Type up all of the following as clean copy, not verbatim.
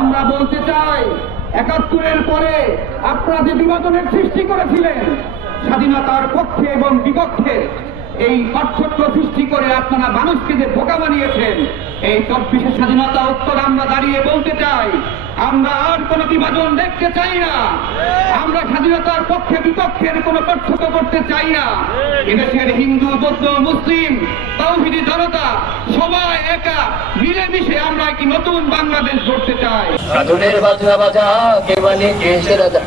আমরা বলতে চাই ৭১-এর পরে আপনারা যে বিভাজনের সৃষ্টি করেছিলেন স্বাধীনতার পক্ষে এবং বিপক্ষে, এই পার্থক্য সৃষ্টি করে আপনারা মানুষকে যে বোকা বানিয়েছেন, এই ২৪শে স্বাধীনতা উত্তর আমরা দাঁড়িয়ে বলতে চাই আমরা আর কোন বিভাজন দেখতে চাই না। আমরা স্বাধীনতার পক্ষে বিপক্ষের কোন পার্থক্য করতে চাই না। এদেশের হিন্দু, বৌদ্ধ, মুসলিম, তাওহীদি জনতা সবাই একা মিলেমিশে আমরা কি নতুন বাংলাদেশ গড়তে চাই। সাধনের বাজনা বাজা কে মানে কে রাজা,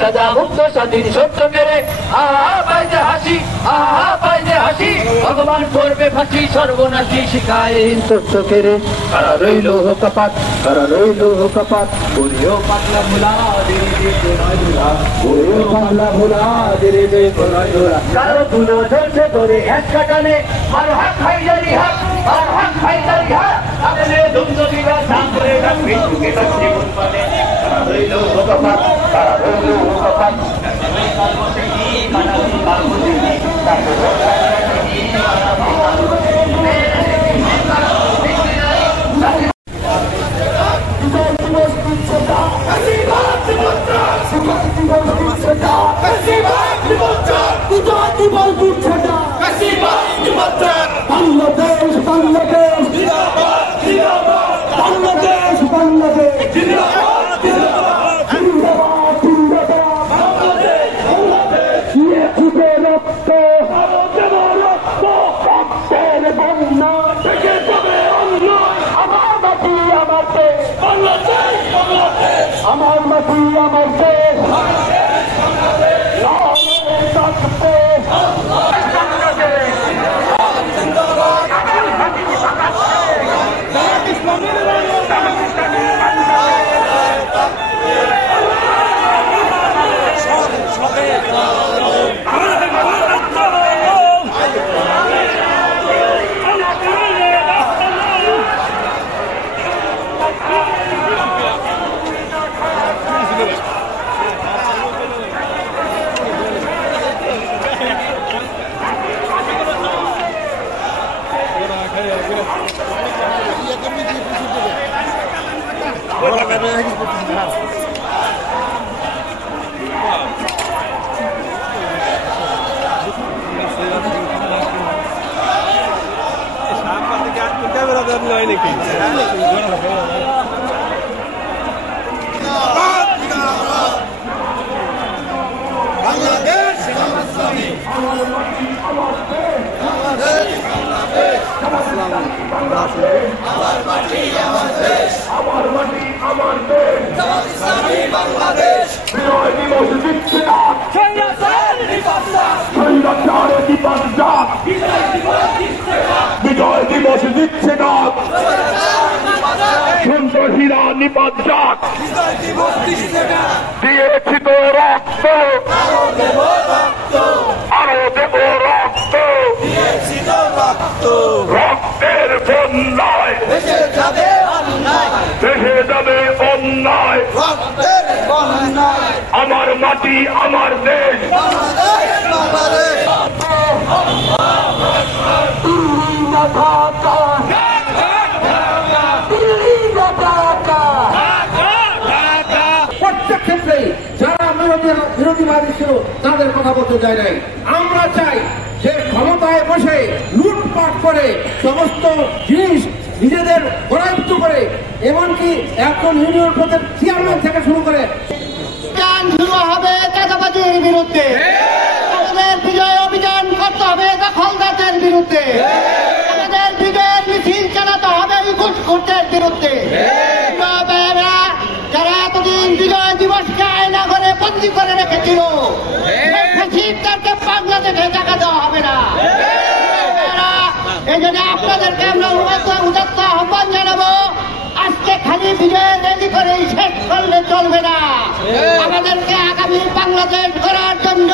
সাজা মুক্ত স্বাধীন সত্য কেড়ে আহা পাইতে হাসি, আহা পাইতে হাসি, ভগবান করবে ফাঁসি, সর্বনাশী শিখায় সত্য কেড়ে। কারা রইল কপাট, কারা রইল কপাট, বলিও পাগলা ভোলা ধীরে ধীরে কোনায় ধুলা, বলিও পাগলা ভোলা ধীরে ধীরে কোনায় ধুলা। কারো ধুলো ঝরছে ধরে এক কাটানে, আর হাত খাই জারি হাত, আর হাত খাই জারি হাত, আপনি দুমদুমিরা সাম করে রাখবি তুকে রাখবি মন পানে। কারা রইল কপাট, কারা রইল কপাট, কার বসে কি কাটাবি কার বসে কি, কার বসে কি কাটাবি কার বসে কি। বাংলাদেশ বাংলাদেশ জিন্দাবাদ জিন্দাবাদ, বাংলাদেশ বাংলাদেশ জিন্দাবাদ জিন্দাবাদ, জিন্দাবাদ জিন্দাবাদ, বাংলাদেশ বাংলাদেশ। নিয়ে রক্ত দেব রক্ত, রক্তের বন্যা থেকে যাবে অন্যায়। আমার মাটি আমার দেশ বাংলাদেশ বাংলাদেশ, আমার মাটি আমার দেশ বাংলাদেশ বাংলাদেশ। লড়াই থাকবে বিজয় দিবস দিচ্ছে না, সন্ত্রাসীরা নিপাত যাক, দিয়েছি তো রক্ত আরো দেব রক্ত, রক্তের বন্যায় দেশে যাবে অন্যায়। আমার মাটি আমার দেশ প্রত্যেক ক্ষেত্রে যারা বিরোধীবাদী ছিল তাদের কথা বলতে যায় নাই। আমরা চাই যে ক্ষমতায় বসে লুটপাট করে সমস্ত জিনিস নিজেদের বরাদ্দ করে, এমনকি এখন ইউনিয়ন পদের চেয়ারম্যান থেকে শুরু করে শুরু হবে চাঁদাবাজির বিরুদ্ধে, আমাদের বিজয় অভিযান করতে হবে দখলদারদের বিরুদ্ধে, আমাদের বিজয়ের মিছিল চালাতে হবে ঘুষখোরদের বিরুদ্ধে। যারা এতদিন বিজয় দিবসকে আয়না করে বন্দী করে রেখেছিল তাদেরকে বাংলাদেশে টাকা দেওয়া হবে না। এই জন্য আপনাদেরকে আমরা উদাত্ত আহ্বান জানাবো, আজকে খালি বিজয় রেলি করে শেষ করলে চলবে না। আমাদেরকে আগামী বাংলাদেশ গড়ার জন্য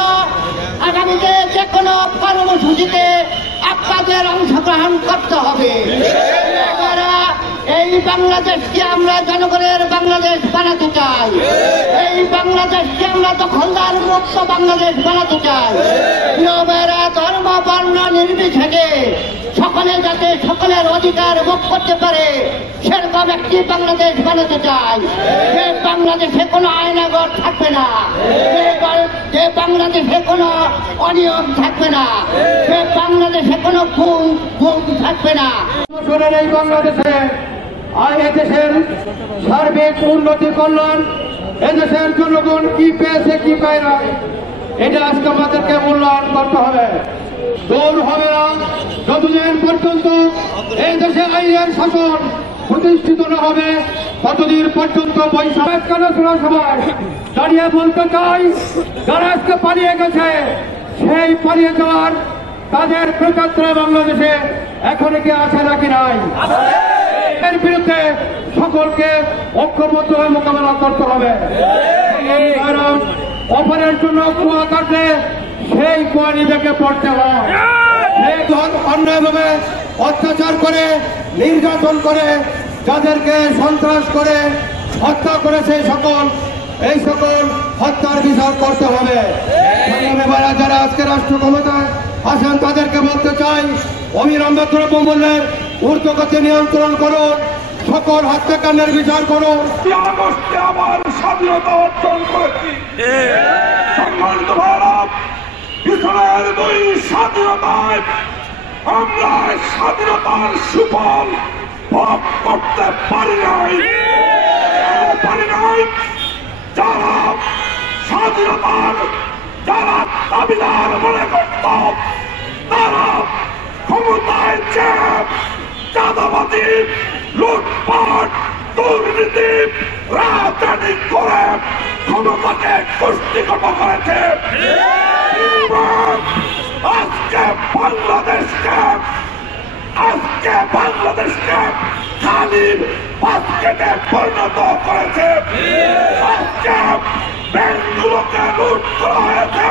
আগামীতে যে কোনো কর্মসূচিতে আপনাদের অংশগ্রহণ করতে হবে। এই বাংলাদেশকে আমরা জনগণের বাংলাদেশ বানাতে চাই। এই বাংলাদেশকে আমরা দখলদার মুক্ত বাংলাদেশ বানাতে চাই। প্রিয়মেরা, ধর্ম বর্ণ নির্বিশেষে সকলে যাতে সকলের অধিকার ভোগ করতে পারে সেরকম একটি বাংলাদেশ বানাতে চাই। যে বাংলাদেশে কোনো আয়নাগর থাকবে না, যে বাংলাদেশে কোনো অনিয়ম থাকবে না, যে বাংলাদেশে কোনো খুন থাকবে না। এই বাংলাদেশে দেশের সার্বিক উন্নতি কল্যাণ এদেশের জনগণ কি পেয়েছে কি পায় না, এটা আজকে আমাদেরকে মূল্যায়ন করতে হবে। দূর হবে না যতদিন পর্যন্ত এই দেশে আইনের শাসন প্রতিষ্ঠিত না হবে ততদিন পর্যন্ত সবাই দাঁড়িয়ে বলতে চাই, যারা আজকে পালিয়ে গেছে সেই পালিয়ে যাওয়ার তাদের প্রেতাত্রা বাংলাদেশে এখন কি আছে নাকি নাই, এর বিরুদ্ধে সকলকে ঐক্যবদ্ধ হয়ে মোকাবেলা করতে হবে। অপরের জন্য কুয়া কাটলে সেই কুয়া নিজেকে পড়তে হয়। অন্যায়ভাবে অত্যাচার করে নির্যাতন করে যাদেরকে সন্ত্রাস করে হত্যা করেছে এই সকল হত্যার বিচার করতে হবে। যারা আজকে রাষ্ট্র ক্ষমতায় আসেন তাদেরকে বলতে চাই, অবিলম্বে দ্রব্যমূল্যের ঊর্ধ্বগতি নিয়ন্ত্রণ করুন, সকল হত্যাকাণ্ডের বিচার করুন। আগস্টে আবার স্বাধীনতা অর্জন করেছি। সম্মানিত ভারত, পিছনের দুই স্বাধীনতায় আমরা স্বাধীনতার সুফল ভোগ করতে পারি নাই। যারা স্বাধীনতার যারা দাবিদার মনে করত তারা ক্ষমতায় চাঁদাবাজি, লুটপাট, দুর্নীতি, রাজনীতি করে ক্ষমতাকে কুষ্ঠিগত করেছে। আজকে বাংলাদেশকে খালি বাস্কেটে পরিণত করেছে। আজকে ব্যাংকগুলোকে লুট করা হয়েছে,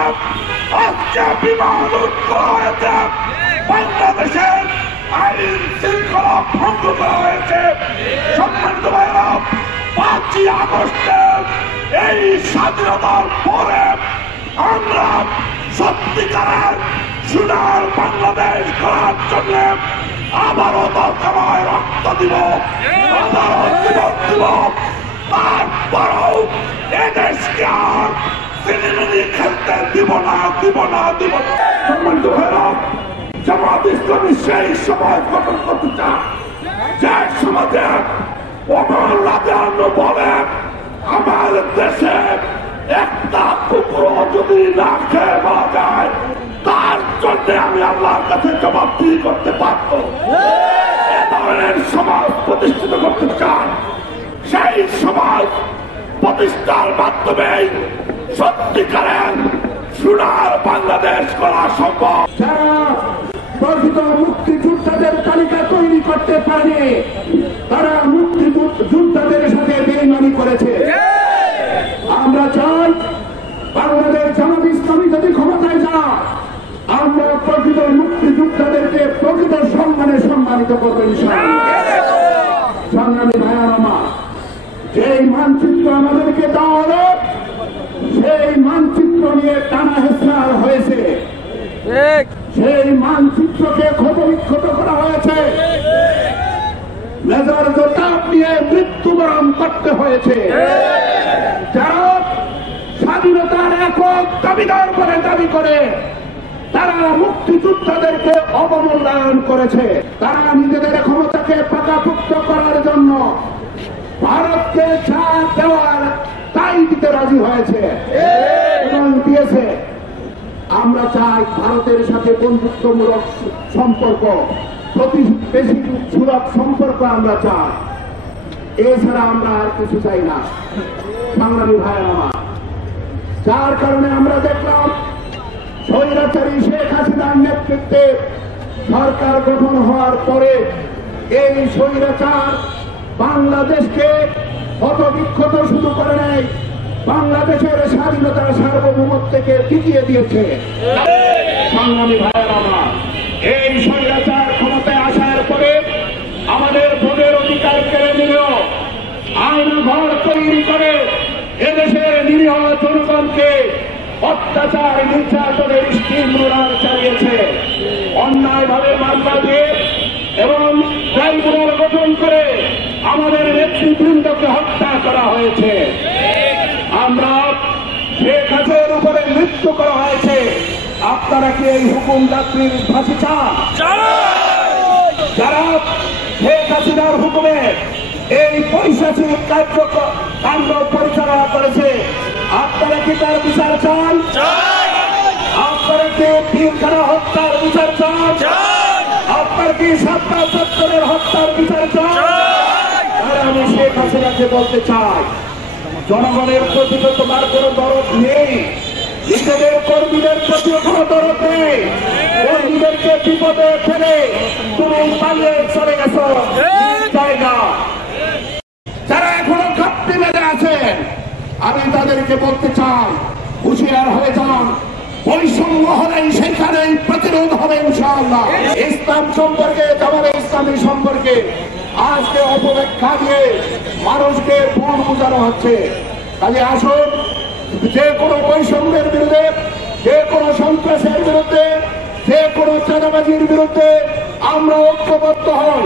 আজকে বিমান লুট করা হয়েছে, বাংলাদেশের আইন শৃঙ্খলা ভঙ্গ করা হয়েছে। সম্মানিত ভাইরা, 5ই আগস্টের এই স্বাধীনতার পরে আমরা সত্যিকারের সোনার বাংলাদেশ করার জন্য আবারও দরকার হয় রক্ত দিব, আবারও জীবন দিব। তারপরও এদেশকে আর সিনেমিনি খেলতে দিব না। সম্মানিত ভাইরা, জামাত ইসলামী সেই সমাজ গঠন করতে চায় যে সমাজে বলে আমার দেশে একটা কুকুর যদি না খেয়ে মারা যায় তার জন্য আমি আল্লাহর কাছে জবাবদিহি করতে পারব। এ ধরনের সমাজ প্রতিষ্ঠিত করতে চান। সেই সমাজ প্রতিষ্ঠার মাধ্যমে সত্যিকারের সোনার বাংলাদেশ করা সম্ভব। যারা প্রকৃত মুক্তিযোদ্ধাদের তালিকা তৈরি করতে পারে তারা মুক্তিযোদ্ধাদের সাথে বেইমানি করেছে। আমরা চাই বাংলাদেশ জামাত ইসলামী যদি ক্ষমতায় যায় আমরা প্রকৃত মুক্তিযোদ্ধাদেরকে প্রকৃত সম্মানে সম্মানিত করবো ইনশাআল্লাহ। সংগ্রামী ভাইয়েরা আমার, যেই মানচিত্র আমাদেরকে দেওয়া হলো সেই মানচিত্র নিয়ে টানা হেঁচড়া হয়েছে, সেই মানচিত্রকে ক্ষত করা হয়েছে, লেজার জোটাপ নিয়ে মৃত্যুবরণ করতে হয়েছে। যারা স্বাধীনতার একক দাবিদার বলে দাবি করে তারা মুক্তিযোদ্ধাদেরকে অবমূল্যায়ন করেছে। তারা নিজেদের ক্ষমতাকে পাকাপোক্ত করার জন্য ভারতকে যা দেওয়ার তাই দিতে রাজি হয়েছে এবং দিয়েছে। আমরা চাই ভারতের সাথে বন্ধুত্বমূলক সম্পর্ক, প্রতিবেশী সুলভ সম্পর্ক আমরা চাই, এছাড়া আমরা আর কিছু চাই না। সংগ্রামী ভাইয়েরা আমার, যার কারণে আমরা দেখলাম স্বৈরাচারী শেখ হাসিনার নেতৃত্বে সরকার গঠন হওয়ার পরে এই স্বৈরাচার বাংলাদেশকে হতবিক্ষত শুরু করে নেয়, বাংলাদেশের স্বাধীনতার সার্বভৌমত্বকে টিকিয়ে দিয়েছে। সংগ্রামী ভাইয়েরা আমার, এই স্বৈরাচার ক্ষমতায় আসার পরে আমাদের ভোটের অধিকারকে তৈরি করে এদেশের নিরীহ জনগণকে অত্যাচার নির্যাতনের স্টিম রোলার চালিয়েছে, অন্যায়ভাবে মামলা দিয়ে এবং ট্রাইব্যুনাল গঠন করে আমাদের নেতৃবৃন্দকে হত্যা করা হয়েছে। আমরা শেখ হাসিনার উপরে মৃত্যু করা হয়েছে। আপনারা কি এই হুকুমদাত্রীর ফাঁসি চান? যারা শেখ হাসিনার হুকুমে এই পৈশাচিক কাণ্ড পরিচালনা করেছে, আপনারা কি তার বিচার চান? আপনারা কি পিলখানা হত্যার বিচার চান? আপনার কি সাতটা সত্তরের হত্যার বিচার চান? তাহলে আমি শেখ হাসিনাকে বলতে চাই, জনগণের প্রতি তো তোমার কোনো দরদ নেই, নিজেদের কর্মীদের প্রতিও কোনো দরদ নেই। কর্মীদেরকে বিপদে ফেলে তুমি পালিয়ে চলে গেছো জায়গা। যারা এখনো ঘাপটি মেরে আছেন, আমি তাদেরকে বলতে চাই, হুঁশিয়ার হয়ে যান। বৈষম্য হলেই সেখানেই প্রতিরোধ হবে ইনশাআল্লাহ। ইসলাম সম্পর্কে, জামাতে ইসলামী সম্পর্কে আজকে অপব্যাখ্যা দিয়ে মানুষকে ভুল বোঝানো হচ্ছে। কাজে আসুন, যে কোনো বৈষম্যের বিরুদ্ধে, যে কোনো সন্ত্রাসের বিরুদ্ধে, যে কোনো চাঁদাবাজির বিরুদ্ধে আমরা ঐক্যবদ্ধ হই।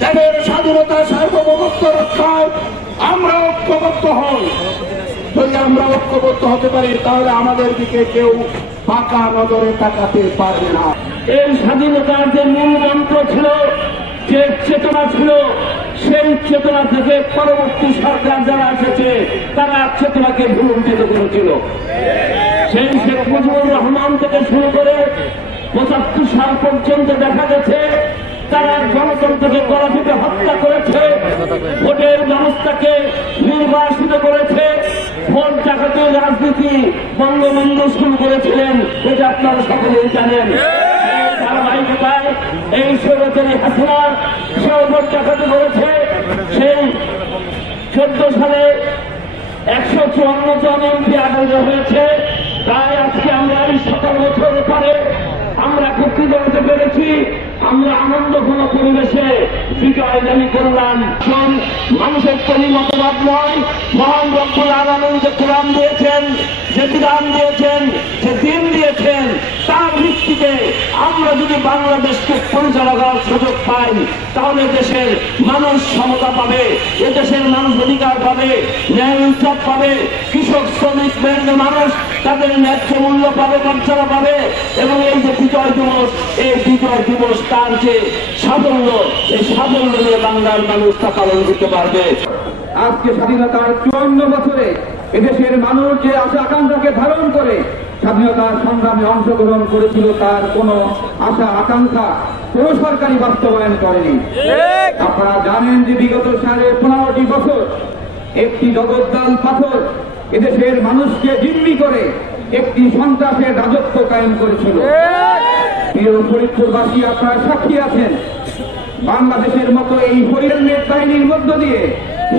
যাদের স্বাধীনতা সার্বভৌমত্ব রক্ষায় আমরা ঐক্যবদ্ধ হই। যদি আমরা ঐক্যবদ্ধ হতে পারি, তাহলে আমাদের দিকে কেউ পাকা নজরে তাকাতে পারবে না। এই স্বাধীনতার যে মূল মন্ত্র ছিল, যে চেতনা ছিল, সেই চেতনা থেকে পরবর্তী সরকার যারা এসেছে তারা চেতনাকে ভুলুণ্ঠিত করেছিল। সেই শেখ মুজিবুর রহমান থেকে শুরু করে ৭৫ সাল পর্যন্ত দেখা গেছে তারা গণতন্ত্রকে গলাটিপে হত্যা করেছে, ভোটের ব্যবস্থাকে নির্বাসিত করেছে, ভোট ডাকাতের রাজনীতি বঙ্গবন্ধু শুরু করেছিলেন, এটা আপনারা সকলেই জানেন। ধারাবাহিকতায় এই স্বৈরাচারী হাসিনা সেও ভোট ডাকাতি করেছে। সেই ১৪ সালে ১৫৪ জন এমপি আদালত হয়েছে। তাই আজকে আমরা এই ১৭ বছর পরে আমরা একত্রিত হতে পেরেছি। আমরা আনন্দঘন পরিবেশে বিজয় দাবি করলাম। মানুষের তৈরি মতবাদ নয়, মহান রব্বুল আলামিন যে কোরআন দিয়েছেন, যে বিধান দিয়েছেন, যে দিন দিয়েছেন, তার ভিত্তিতে আমরা যদি বাংলাদেশকে পরিচালনা করার সুযোগ পাই, তাহলে দেশের মানুষ সমতা পাবে, এদেশের মানুষ অধিকার পাবে, ন্যায় ইনসাফ পাবে, কৃষক শ্রমিক মেহনতি মানুষ তাদের ন্যায্য মূল্য পাবে, মর্যাদা পাবে। এবং এই যে বিজয় দিবস, এই বিজয় দিবস তার যে সাফল্য, এই সাফল্য নিয়ে বাংলার মানুষ তা পালন করতে পারবে। আজকে স্বাধীনতার ৫৪ বছরে এদেশের মানুষ যে আশা আকাঙ্ক্ষাকে ধারণ করে স্বাধীনতার সংগ্রামে অংশগ্রহণ করেছিল, তার কোন আশা আকাঙ্ক্ষা কোন সরকারি বাস্তবায়ন করেনি। আপনারা জানেন যে বিগত ১৫টি বছর একটি জগদ্দল পাথর এদেশের মানুষকে জিম্মি করে একটি সন্ত্রাসের রাজত্ব কায়েম করেছিল। প্রিয় ফরিদপুরবাসী, আপনারা সাক্ষী আছেন, বাংলাদেশের মতো এই হরিয়ার বাহিনীর মধ্য দিয়ে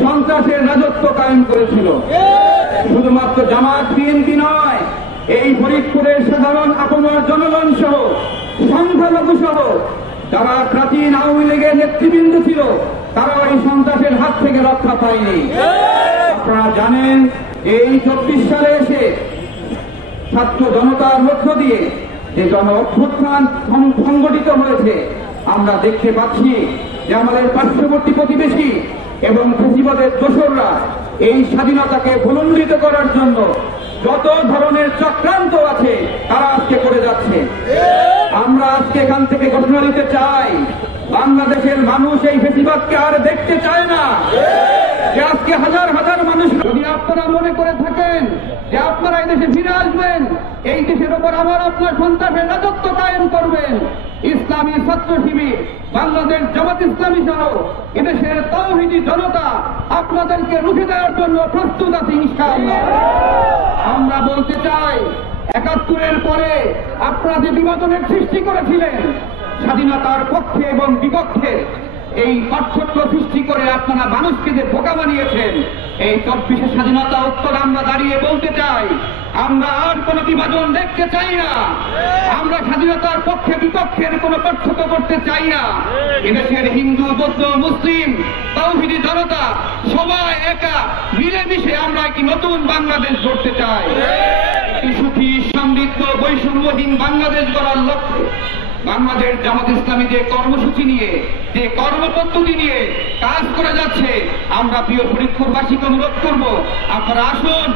সন্ত্রাসের রাজত্ব কায়েম করেছিল। শুধুমাত্র জামাত বিএনপি নয়, এই ফরিদপুরের সাধারণ আপনার জনগণ সহ, সংখ্যালঘু সহ যারা প্রাচীন আওয়ামী লীগের নেতৃবৃন্দ ছিল, তারা এই সন্ত্রাসের হাত থেকে রক্ষা পায়নি। আপনারা জানেন, এই ২৪ সালে এসে ছাত্র জনতার মধ্য দিয়ে যে জন অভ্যুত্থান সংগঠিত হয়েছে, আমরা দেখতে পাচ্ছি যে আমাদের পার্শ্ববর্তী প্রতিবেশী এবং ফ্যাসিবাদের দোসররা এই স্বাধীনতাকে ভুলুণ্ঠিত করার জন্য যত ধরনের চক্রান্ত আছে তারা আজকে করে যাচ্ছে। আমরা আজকে এখান থেকে ঘোষণা দিতে চাই, বাংলাদেশের মানুষ এই ফ্যাসিবাদকে আর দেখতে চায় না। যে আজকে হাজার হাজার মানুষ, যদি আপনারা মনে করে থাকেন যে আপনারা এই দেশে ফিরে আসবেন, এই দেশের উপর আবার আপনার সন্ত্রাসের রাজত্ব কায়েম করবেন, ইসলামী ছাত্র শিবির, বাংলাদেশ জামাত ইসলামী সহ এদেশের তাওহীদি জনতা আপনাদেরকে রুখে দেওয়ার জন্য প্রস্তুত আছে ইনশাআল্লাহ। আমরা বলতে চাই, ৭১-এর পরে আপনারা যে বিভাজনের সৃষ্টি করেছিলেন, স্বাধীনতার পক্ষে এবং বিপক্ষে এই পার্থক্য সৃষ্টি করে আপনারা মানুষকে যে বোকা বানিয়েছেন, এই ২৪শে স্বাধীনতা উত্তর আমরা দাঁড়িয়ে বলতে চাই, আমরা আর কোন বিভাজন দেখতে চাই না। আমরা স্বাধীনতার পক্ষে বিপক্ষের কোন পার্থক্য করতে চাই না। এদেশের হিন্দু, বৌদ্ধ, মুসলিম, তাওহীদি জনতা সবাই একা মিলেমিশে ২৯-এ আমরা কি নতুন বাংলাদেশ গড়তে চাই, একটি সুখী সমৃদ্ধ বৈষম্যহীন বাংলাদেশ গড়ার লক্ষ্যে বাংলাদেশ জামাত ইসলামী যে কর্মসূচি নিয়ে, যে কর্মপদ্ধতি নিয়ে কাজ করে যাচ্ছে, আমরা প্রিয় ফরিদপুরবাসীকে অনুরোধ করব, আপনারা আসুন,